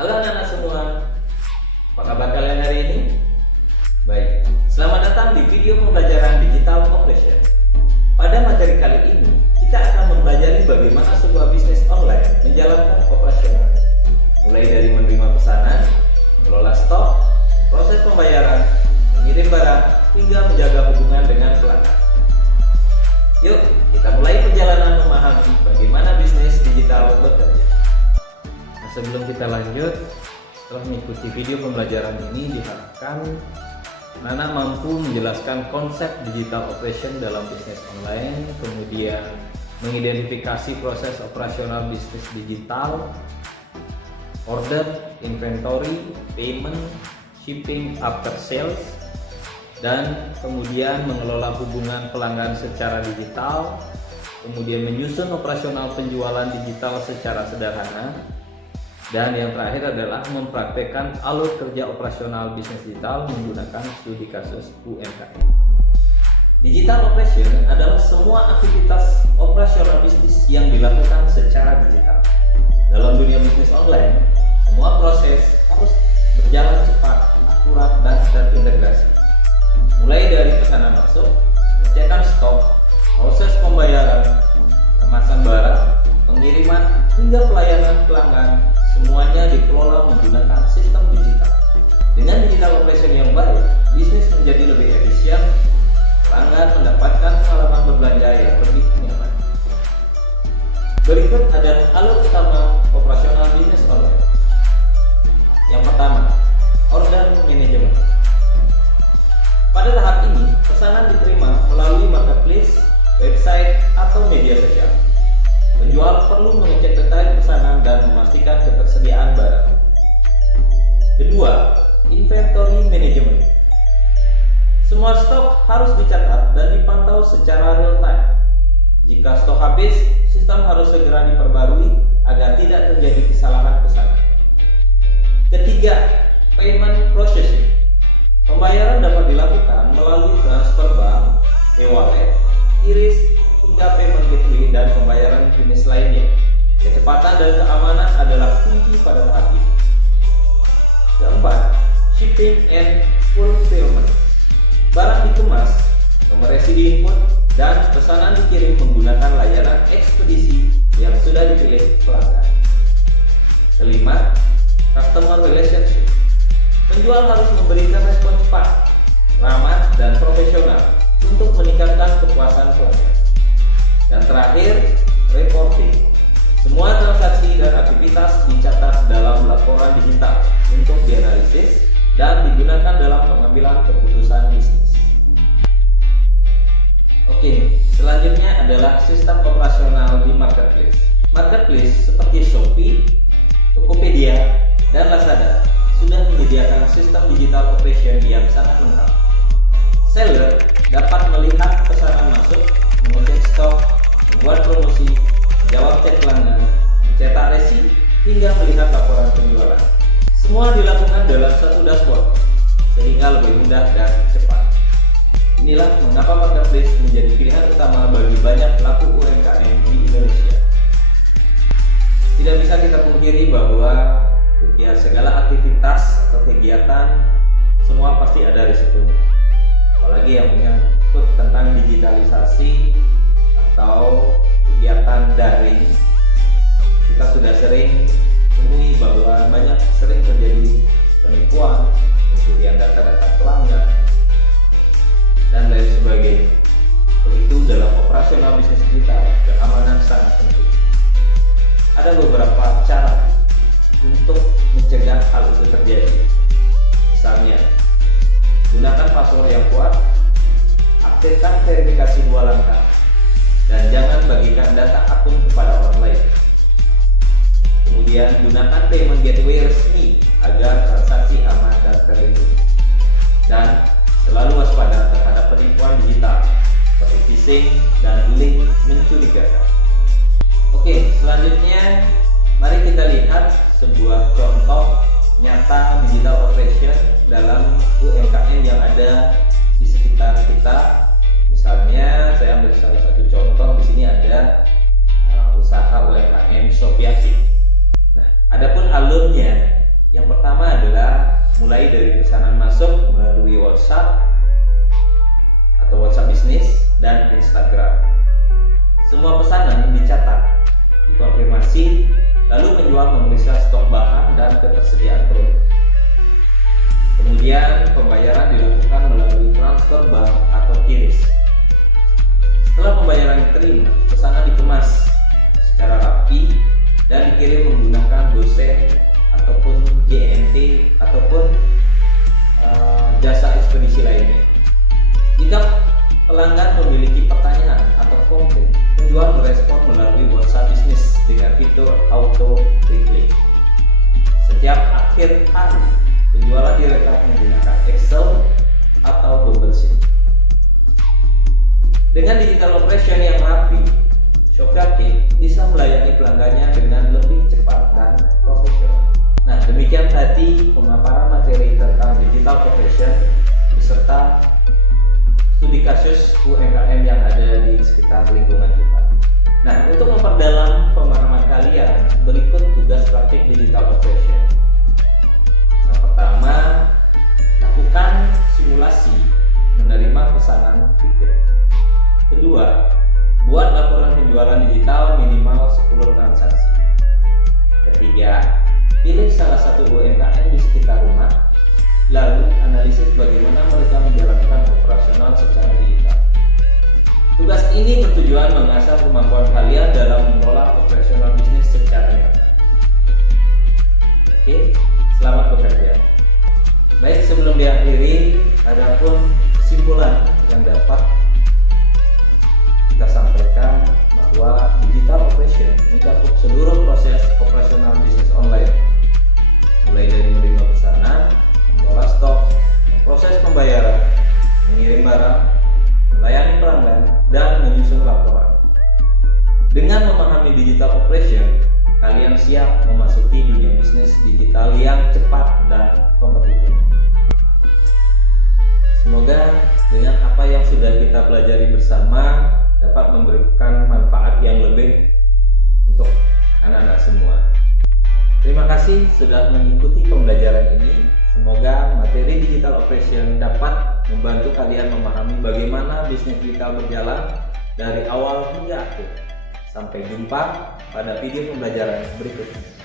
Halo anak-anak semua, apa kabar kalian hari ini? Baik, selamat datang di video pembelajaran Digital Operation. Pada materi kali ini, kita akan mempelajari bagaimana sebuah bisnis online menjalankan operasional, mulai dari menerima pesanan, mengelola stok, proses pembayaran, mengirim barang, hingga menjaga hubungan dengan pelanggan. Yuk, kita mulai perjalanan memahami bagaimana bisnis digital bekerja. Sebelum kita lanjut, setelah mengikuti video pembelajaran ini diharapkan Nana mampu menjelaskan konsep digital operation dalam bisnis online, kemudian mengidentifikasi proses operasional bisnis digital, order, inventory, payment, shipping, after sales, dan kemudian mengelola hubungan pelanggan secara digital, kemudian menyusun operasional penjualan digital secara sederhana. Dan yang terakhir adalah mempraktekkan alur kerja operasional bisnis digital menggunakan studi kasus UMKM. Digital operation adalah semua aktivitas operasional bisnis yang dilakukan secara digital. Dalam dunia bisnis online, semua proses harus berjalan cepat, akurat, dan terintegrasi. Mulai dari pesanan masuk, pengecekan stok, proses pembayaran, pengemasan barang, pengiriman, hingga pelayanan pelanggan, semuanya dikelola menggunakan sistem digital. Dengan digital operation yang baik, bisnis menjadi lebih efisien, pelanggan mendapatkan pengalaman berbelanja yang lebih nyaman. Berikut adalah alur utama operasional bisnis online. Yang pertama, order management. Pada tahap ini, pesanan diterima melalui marketplace, website, atau media sosial. Penjual perlu mengecek detail pesanan dan memastikan ketersediaan barang. Kedua, inventory management. Semua stok harus dicatat dan dipantau secara real time. Jika stok habis, sistem harus segera diperbarui agar tidak terjadi kesalahan pesanan. Ketiga, payment processing. Pembayaran dapat dilakukan melalui transfer bank, e-wallet, iris, hingga payment gateway dan pembayaran jenis lainnya. Kecepatan dan keamanan adalah kunci pada tahap ini. Keempat, shipping and fulfillment. Barang dikemas, nomor resi diinput, dan pesanan dikirim menggunakan layanan ekspedisi yang sudah dipilih pelanggan. Kelima, customer relationship. Penjual harus memberikan respon cepat, ramah, dan profesional untuk meningkatkan kepuasan pelanggan. Dan terakhir, reporting. Semua transaksi dan aktivitas dicatat dalam laporan digital untuk dianalisis dan digunakan dalam pengambilan keputusan bisnis. Oke, selanjutnya adalah sistem operasional di marketplace. Marketplace seperti Shopee, Tokopedia, dan Lazada sudah menyediakan sistem digital operation yang sangat lengkap. Seller dapat melihat pesanan masuk, mengecek stok, membuat promosi, menjawab chat pelanggan, mencetak resi, hingga melihat laporan penjualan. Semua dilakukan dalam satu dashboard, sehingga lebih mudah dan cepat. Inilah mengapa marketplace menjadi pilihan utama bagi banyak pelaku UMKM di Indonesia. Tidak bisa kita pungkiri bahwa segala aktivitas atau kegiatan semua pasti ada risikonya. Apalagi yang menyangkut tentang digitalisasi atau kegiatan daring, kita sudah sering temui bahwa sering terjadi penipuan, pencurian data-data pelanggan, dan lain sebagainya. Begitu dalam operasional bisnis digital, keamanan sangat penting. Ada beberapa cara untuk mencegah hal itu terjadi. Misalnya, gunakan password yang kuat, aktifkan verifikasi 2 langkah, dan jangan bagikan data akun kepada orang lain. Kemudian gunakan payment gateway resmi agar transaksi aman dan terlindungi. Dan selalu waspada terhadap penipuan digital seperti phishing dan link mencurigakan. Oke, selanjutnya mari kita lihat sebuah contoh nyata digital operation dalam UMKM yang ada di sekitar kita. Misalnya saya ambil salah satu contoh, di sini ada usaha UMKM Shopee. Nah, adapun alurnya Yang pertama adalah mulai dari pesanan masuk melalui WhatsApp atau WhatsApp bisnis dan Instagram. Semua pesanan dicatat, dikonfirmasi, lalu penjual memeriksa stok bahan dan ketersediaan produk. Kemudian pembayaran dilakukan melalui transfer bank atau QRIS. Setelah pembayaran diterima, pesanan dikemas secara rapi dan dikirim menggunakan GoSend ataupun JNT ataupun jasa ekspedisi lainnya. Jika pelanggan memiliki pertanyaan atau komplain, penjual merespon melalui WhatsApp bisnis dengan fitur auto reply. Setiap akhir hari, penjualan direkap menggunakan Excel atau Google Sheet. Dengan digital operation yang rapi, Shopee bisa melayani pelanggannya dengan lebih cepat dan profesional. Nah, demikian tadi pemaparan materi tentang digital operation beserta studi kasus UMKM yang ada di sekitar lingkungan kita. Nah, untuk memperdalam pemahaman kalian, berikut tugas praktik digital operation. Yang pertama, lakukan simulasi menerima pesanan fiktif. Kedua, buat laporan penjualan digital minimal 10 transaksi. Ketiga, pilih salah satu UMKM di sekitar rumah, lalu analisis bagaimana mereka menjalankan operasional secara digital. Tugas ini bertujuan mengasah kemampuan kalian dalam mengelola operasional bisnis secara nyata. Oke, selamat bekerja. Baik, sebelum diakhiri, adapun kesimpulan yang dapat kita sampaikan bahwa digital operation mencakup seluruh proses operasional bisnis online, mulai dari menerima pesanan, mengelola stok, memproses pembayaran, mengirim barang, melayani pelanggan, dan menyusun laporan. Dengan memahami digital operation, kalian siap memasuki dunia bisnis digital yang cepat dan kompetitif. Semoga dengan apa yang sudah kita pelajari bersama dapat memberikan manfaat yang lebih untuk anak-anak semua. Terima kasih sudah mengikuti pembelajaran ini. Semoga materi digital operation dapat membantu kalian memahami bagaimana bisnis digital berjalan dari awal hingga akhir. Sampai jumpa pada video pembelajaran berikutnya.